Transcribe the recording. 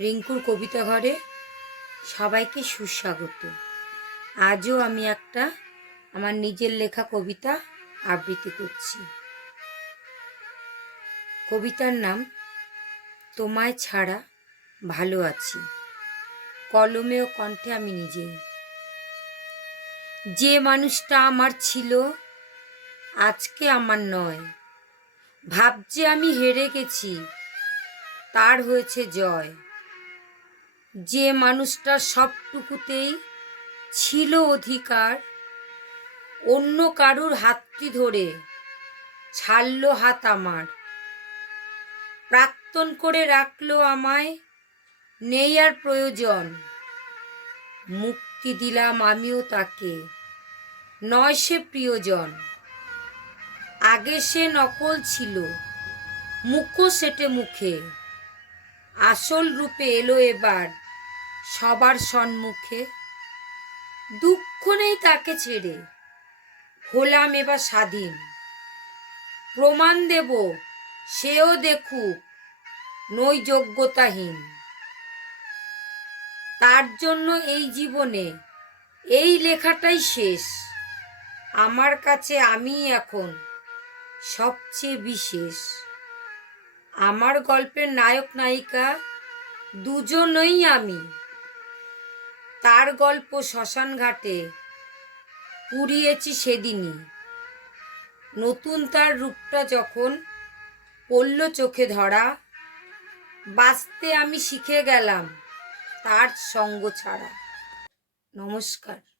রিঙ্কুর কবিতা ঘরে সবাইকে সুস্বাগত। আজও আমি একটা আমার নিজের লেখা কবিতা আবৃত্তি করছি। কবিতার নাম তোমায় ছাড়া ভালো আছি। কলমে ও কণ্ঠে আমি নিজেই। যে মানুষটা আমার ছিল আজকে আমার নয়, ভাবছে আমি হেরে গেছি, তার হয়েছে জয়। যে মানুষটা সবটুকুতেই ছিল অধিকার, অন্য কারুর হাতটি ধরে ছাড়ল হাত আমার। প্রাক্তন করে রাখলো আমায়, নেই আর প্রয়োজন। মুক্তি দিলাম আমিও তাকে, নয় সে প্রিয়জন। আগে সে নকল ছিল, মুখো সেটে মুখে, আসল রূপে এলো এবার সবার সম্মুখে। দুঃখ নেই তাকে ছেড়ে, হলাম এবার স্বাধীন। প্রমাণ দেব সেও দেখুক, নই যোগ্যতাহীন। তার জন্য এই জীবনে এই লেখাটাই শেষ। আমার কাছে আমি এখন সবচেয়ে বিশেষ। আমার গল্পের নায়ক নায়িকা দুজনই আমি। তার গল্প শ্মশান ঘাটে পুড়িয়েছি সেদিনই। নতুন তার রূপটা যখন পড়ল চোখে ধরা, বাঁচতে আমি শিখে গেলাম তার সঙ্গ ছাড়া। নমস্কার।